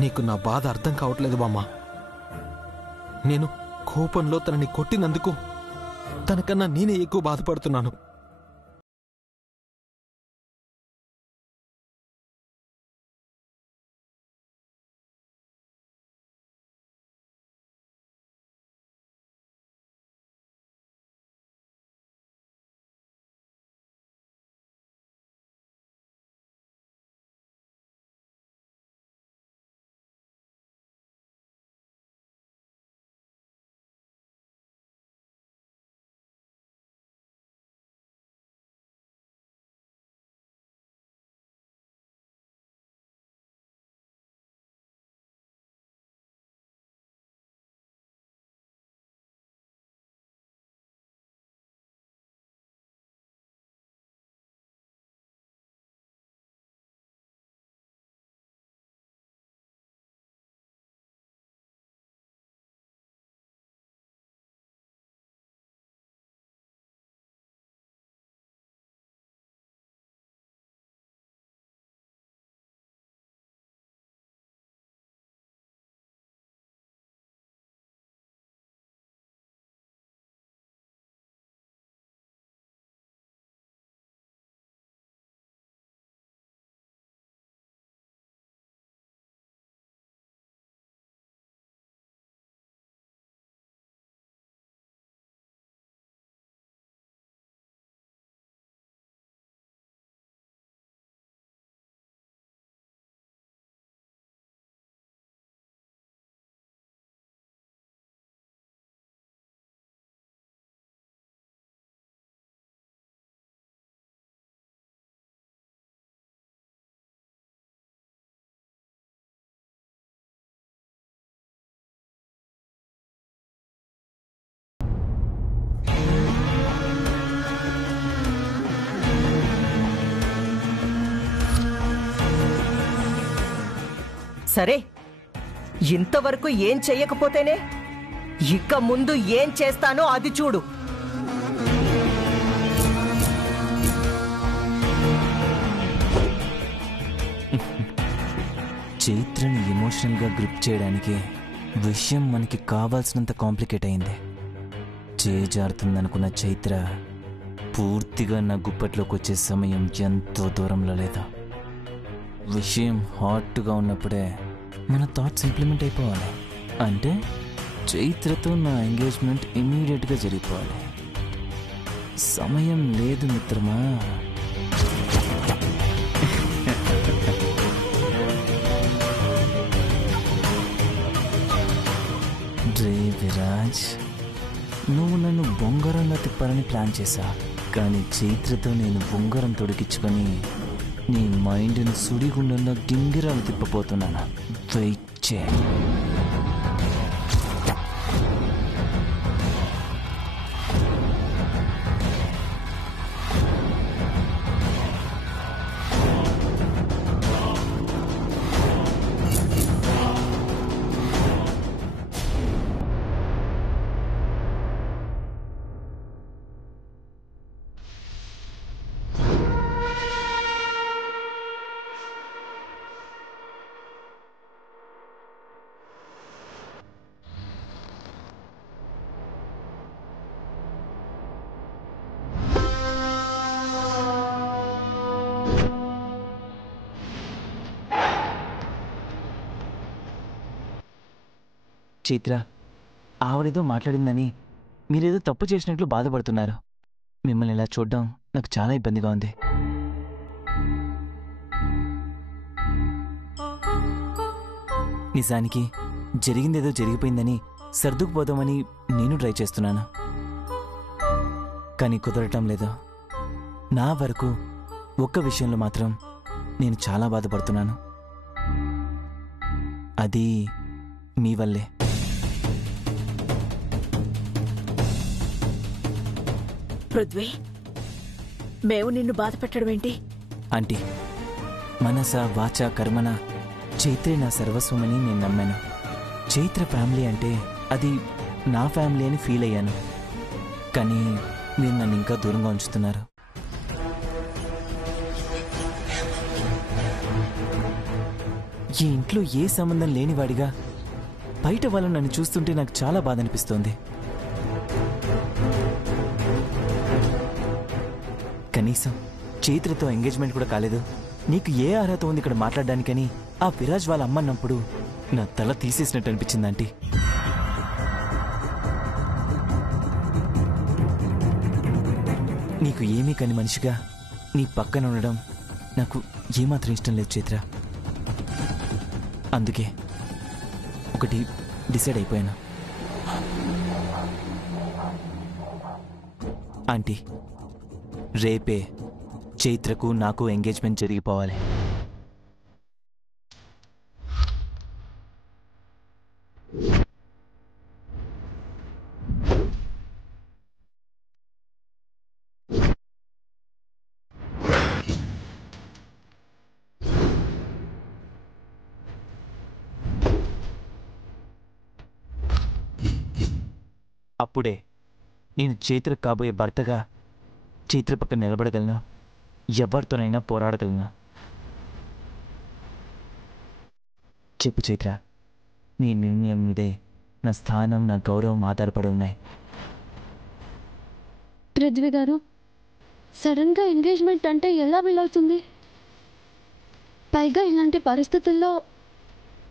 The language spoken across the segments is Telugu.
నీకు నా బాధ అర్థం కావట్లేదు బామ్మ. నేను కోపంలో తనని కొట్టినందుకు తనకన్నా నేనే ఎక్కువ బాధపడుతున్నాను. సరే, ఇంతవరకు ఏం చెయ్యకపోతేనే ఇక ముందు ఏం చేస్తానో అది చూడు. చైత్రని ఎమోషనల్గా గ్రిప్ చేయడానికి విషయం మనకి కావాల్సినంత కాంప్లికేట్ అయింది. చేజారుతుందనుకున్న చైత్ర పూర్తిగా నా గుప్పట్లోకి వచ్చే సమయం ఎంతో దూరంలో లేదా. విషయం హాట్గా ఉన్నప్పుడే మన థాట్స్ ఇంప్లిమెంట్ అయిపోవాలి. అంటే చైత్రతో నా ఎంగేజ్మెంట్ ఇమ్మీడియట్గా జరిగిపోవాలి. సమయం లేదు మిత్రమా. రే విరాజ్, నువ్వు నన్ను బొంగరంగా తిప్పాలని ప్లాన్ చేశా. కానీ చైత్రతో నేను బొంగరం తొడిగించుకొని నీ మైండ్ని సుడిగుండంలో గింగిరాలు తిప్పబోతున్నాను. వెయిట్ చే. చైత్ర, ఆవిడేదో మాట్లాడిందని మీరేదో తప్పు చేసినట్లు బాధపడుతున్నారు. మిమ్మల్ని ఇలా చూడడం నాకు చాలా ఇబ్బందిగా ఉంది. నిజానికి జరిగిందేదో జరిగిపోయిందని సర్దుకుపోదామని నేను ట్రై చేస్తున్నాను. కానీ కుదరటం లేదు. నా వరకు ఒక్క విషయంలో మాత్రం నేను చాలా బాధపడుతున్నాను. అది మీ వల్లే. పృథ్వీ, మేము నిన్ను బాధ పెట్టడం ఏంటి? ఆంటీ, మనస వాచ కర్మన చైత్రే నా సర్వస్వమని నేను నమ్మాను. చైత్ర ఫ్యామిలీ అంటే అది నా ఫ్యామిలీ అని ఫీల్ అయ్యాను. కానీ మీరు నన్ను ఇంకా దూరంగా ఉంచుతున్నారు. ఈ ఇంట్లో ఏ సంబంధం లేనివాడిగా బయట వాళ్ళు నన్ను చూస్తుంటే నాకు చాలా బాధ అనిపిస్తోంది. కనీసం చైత్రతో ఎంగేజ్మెంట్ కూడా కాలేదు. నీకు ఏ అర్హత ఉంది ఇక్కడ మాట్లాడడానికని ఆ విరాజ్ వాళ్ళ అమ్మన్నప్పుడు నా తల తీసేసినట్టు అనిపించింది ఆంటీ. నీకు ఏమీ కాని మనిషిగా నీ పక్కన ఉండడం నాకు ఏమాత్రం ఇష్టం లేదు చైత్ర. అందుకే ఒకటి డిసైడ్ అయిపోయాను. ఆంటీ, రేపే చైత్రకు నాకు ఎంగేజ్మెంట్ జరిగిపోవాలి. అప్పుడే నేను చైత్ర కాబోయే భర్తగా చైత్ర పక్కన నిలబడగలను, ఎవరితోనైనా పోరాడగలను. చెప్పు చైత్ర, నీ నిర్ణయం మీదే నా స్థానం, నా గౌరవం ఆధారపడి ఉన్నాయి. పృథ్వీ గారు, సడన్గా ఎంగేజ్మెంట్ అంటే ఎలా వీలవుతుంది? పైగా ఇలాంటి పరిస్థితుల్లో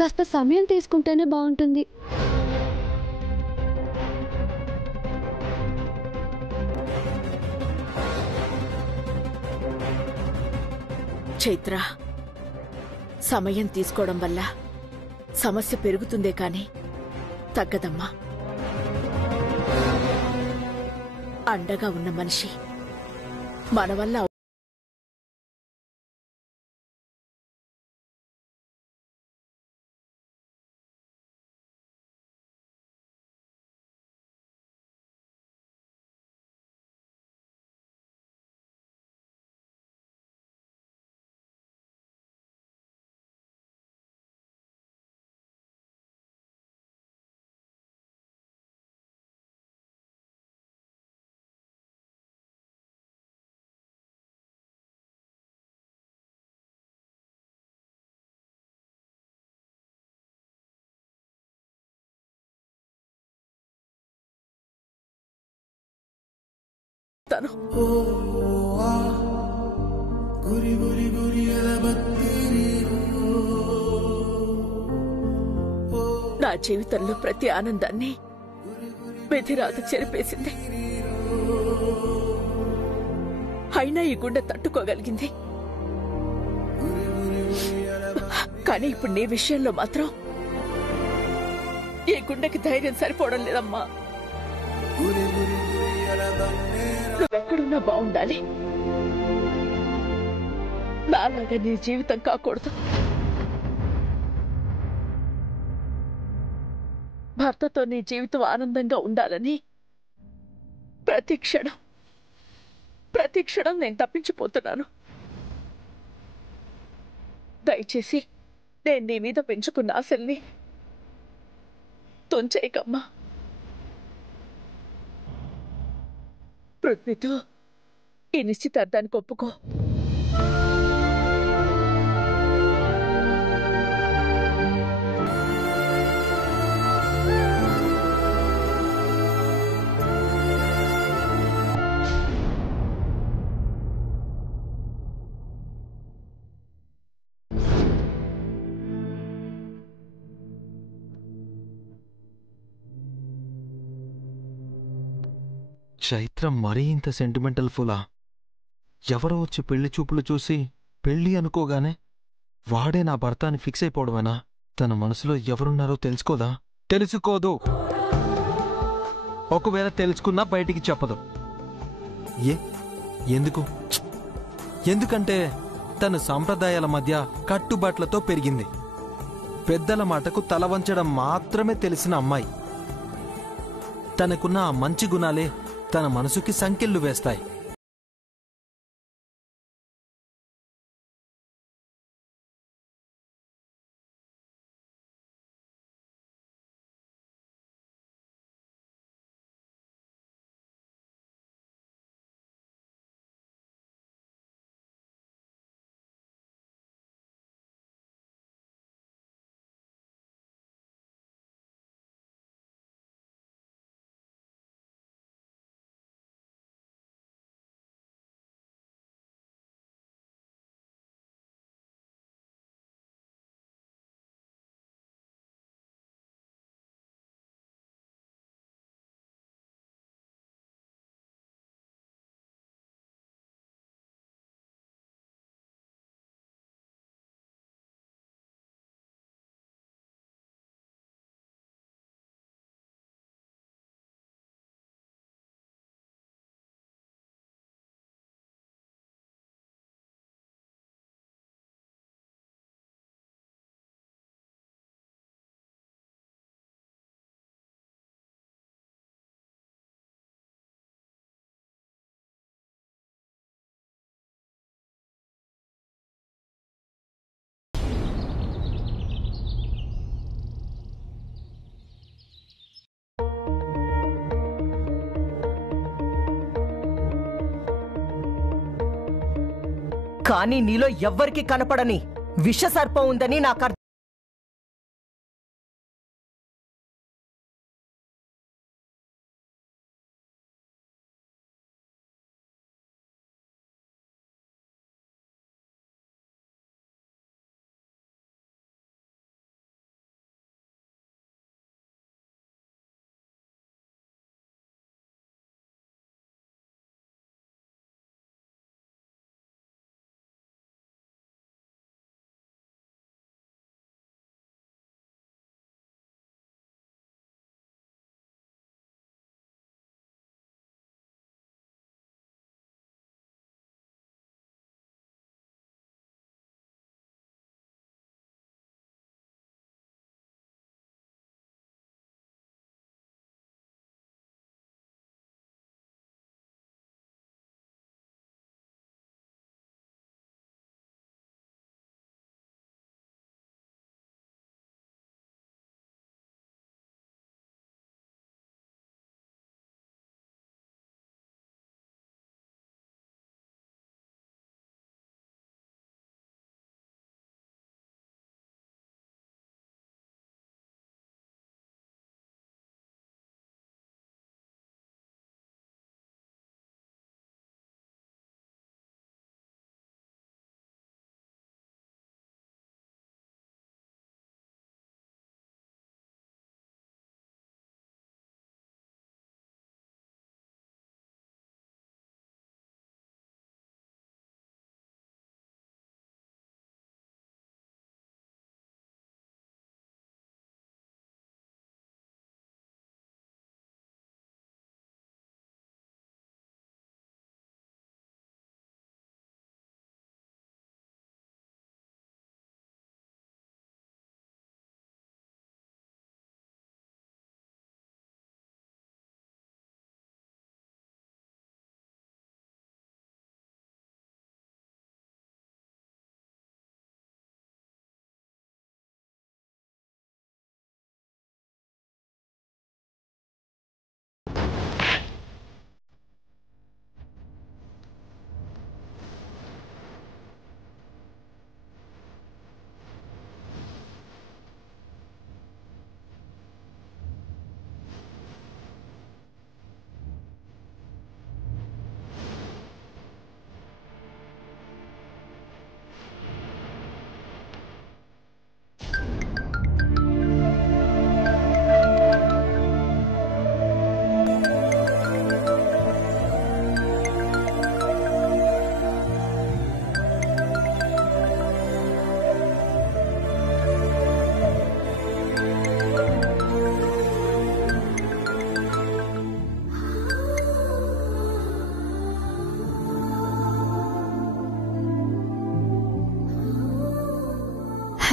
కాస్త సమయం తీసుకుంటేనే బాగుంటుంది. చైత్ర, సమయం తీసుకోవడం వల్ల సమస్య పెరుగుతుందే కాని తగ్గదమ్మా. అండగా ఉన్న మనిషి మన వల్ల నా జీవితంలో ప్రతి ఆనందాన్ని విధిరాత చెరిపేసింది. అయినా ఈ గుండె తట్టుకోగలిగింది. కానీ ఇప్పుడు నీ విషయంలో మాత్రం ఈ గుండెకి ధైర్యం సరిపోవడం లేదమ్మా. నువ్వెక్కడున్నా బాగుండాలి. నాలాగా నీ జీవితం కాకూడదు. భర్తతో నీ జీవితం ఆనందంగా ఉండాలని ప్రతి క్షణం నేను తప్పించిపోతున్నాను. దయచేసి నేను నీ మీద పెంచుకున్న ఆశల్ని తుంచేయకమ్మా. పృథ్వీతో ఈ నిశ్చితార్థానికి ఒప్పుకో. చైత్ర మరీ ఇంత సెంటిమెంటల్ ఫులా? ఎవరో వచ్చి పెళ్లి చూపులు చూసి పెళ్లి అనుకోగానే వాడే నా భర్త అని ఫిక్స్ అయిపోవడమేనా? తన మనసులో ఎవరున్నారో తెలుసుకోదా? తెలుసుకోదు. ఒకవేళ తెలుసుకున్నా బయటికి చెప్పదు. ఎందుకు? ఎందుకంటే తను సాంప్రదాయాల మధ్య కట్టుబాట్లతో పెరిగింది. పెద్దల మాటకు తల వంచడం మాత్రమే తెలిసిన అమ్మాయి. తనకున్న ఆ మంచి గుణాలే తన మనసుకి సంకెళ్ళు వేస్తాయి. కానీ నీలో ఎవ్వరికి కనపడని విషసర్పం ఉందని నాకు అర్థం.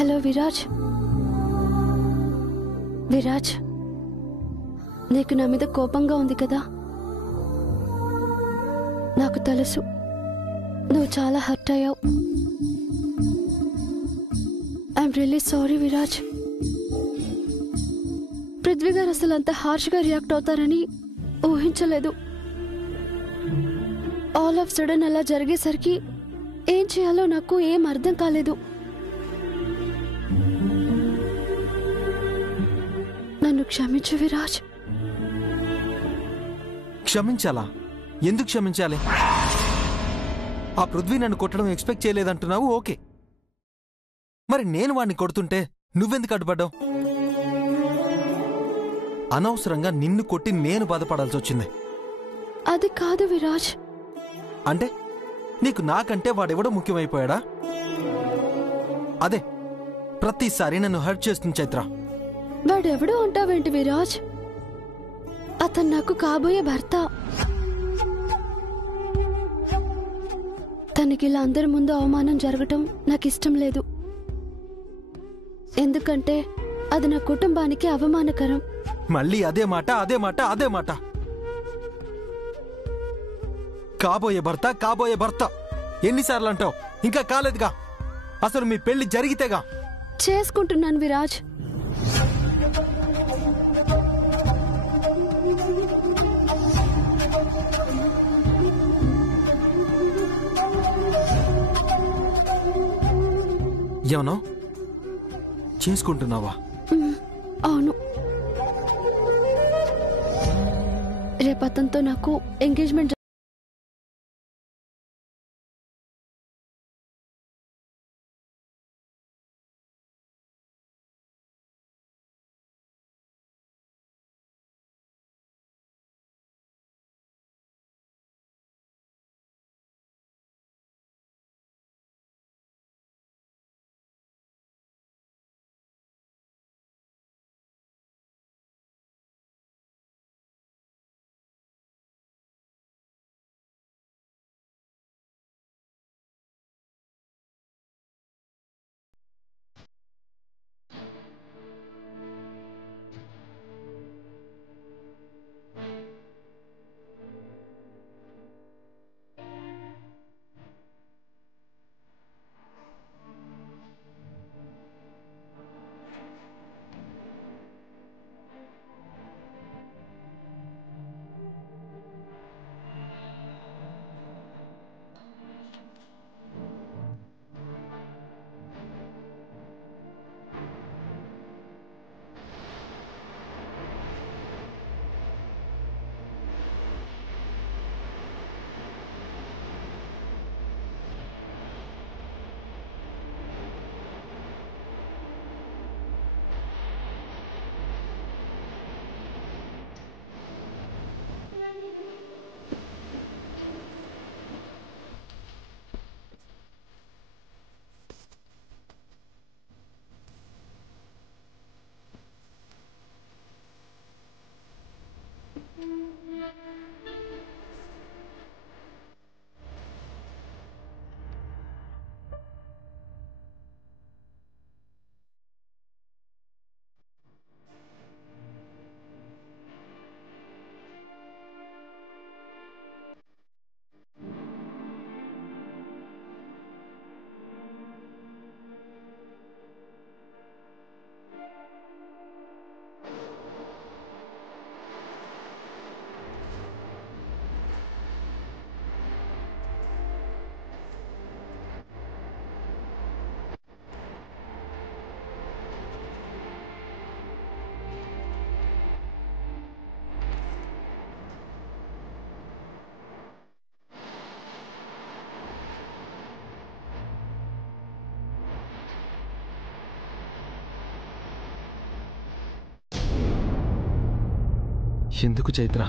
హలో విరాజ్. విరాజ్, నీకు నా మీద కోపంగా ఉంది కదా? నాకు తెలుసు, నువ్వు చాలా హర్ట్ అయ్యావు. I'm really sorry Viraj. Prithvi గారు అసలు అంత హార్ష్గా రియాక్ట్ అవుతారని ఊహించలేదు. ఆల్ ఆఫ్ సడన్ అలా జరిగేసరికి ఏం చేయాలో నాకు ఏం అర్థం కాలేదు. నన్ను క్షమించు విరాజ్. క్షమించాలా? ఎందుకు క్షమించాలి? ఆ పృథ్వీ నన్ను కొట్టడం ఎక్స్పెక్ట్ చేయలేదంటున్నావు, ఓకే. మరి నేను వాణ్ణి కొడుతుంటే నువ్వెందుకు అడ్డుపడ్డావు? అనవసరంగా నిన్ను కొట్టి నేను బాధపడాల్సి వచ్చింది. అది కాదు విరాజ్. అంటే నీకు నాకంటే వాడెవడో ముఖ్యమైపోయాడా? అదే ప్రతిసారి నన్ను హర్ట్ చేస్తుంది చైత్ర. వాడెవడో అంటావేంటి విరాజ్? అతను నాకు కాబోయే భర్త. తనకి ఇలా అందరి ముందు అవమానం జరగటం నాకు ఇష్టం లేదు. ఎందుకంటే అది నా కుటుంబానికి అవమానకరం. మళ్ళీ అదే మాట అదే మాట అదే మాట. కాబోయే భర్త కాబోయే భర్త ఎన్నిసార్లు అంటావు? ఇంకా కాలేదుగా. అసలు మీ పెళ్లి జరిగితేగా. చేసుకుంటున్నాను విరాజ్. ఏమన్నా చేసుకుంటున్నావా? అవును. రేపు అతనితో నాకు ఎంగేజ్మెంట్. ఎందుకు చైత్ర?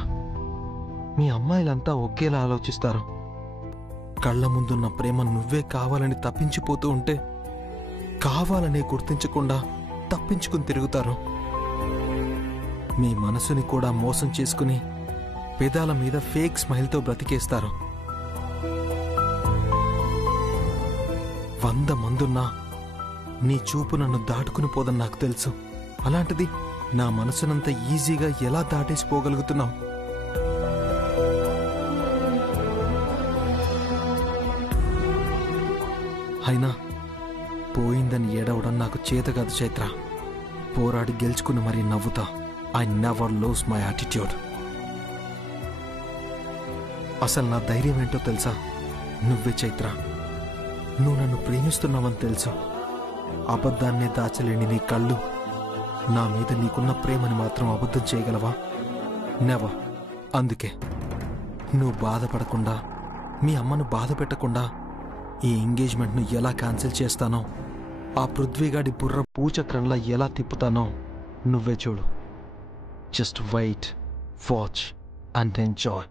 మీ అమ్మాయిలంతా ఒకేలా ఆలోచిస్తారు. కళ్ళ ముందున్న ప్రేమ నువ్వే కావాలని తప్పించిపోతూ ఉంటే కావాలనే గుర్తించకుండా తప్పించుకుని తిరుగుతారు. మీ మనసుని కూడా మోసం చేసుకుని పెదాల మీద ఫేక్ స్మైల్తో బ్రతికేస్తారు. 100 మందున్నా నీ చూపు నన్ను దాటుకుని పోదని నాకు తెలుసు. అలాంటిది నా మనసునంత ఈజీగా ఎలా దాటేసిపోగలుగుతున్నావు? అయినా పోయిందని ఏడవడం నాకు చేత కాదు చైత్ర. పోరాడి గెలుచుకుని మరీ నవ్వుతా. I never lose my attitude. అసలు నా ధైర్యం ఏంటో తెలుసా? నువ్వే చైత్ర. నువ్వు నన్ను ప్రేమిస్తున్నావని తెలుసు. అబద్ధాన్నే దాచలేని నీ కళ్ళు నా మీద నీకున్న ప్రేమని మాత్రం అబద్ధం చేయగలవా? నెవర్. అందుకే నువ్వు బాధపడకుండా, మీ అమ్మను బాధ పెట్టకుండా ఈ ఎంగేజ్మెంట్ను ఎలా క్యాన్సిల్ చేస్తానో, ఆ పృథ్వీగాడి బుర్ర పూచక్రంలా ఎలా తిప్పుతానో నువ్వే చూడు. Just wait, watch and enjoy.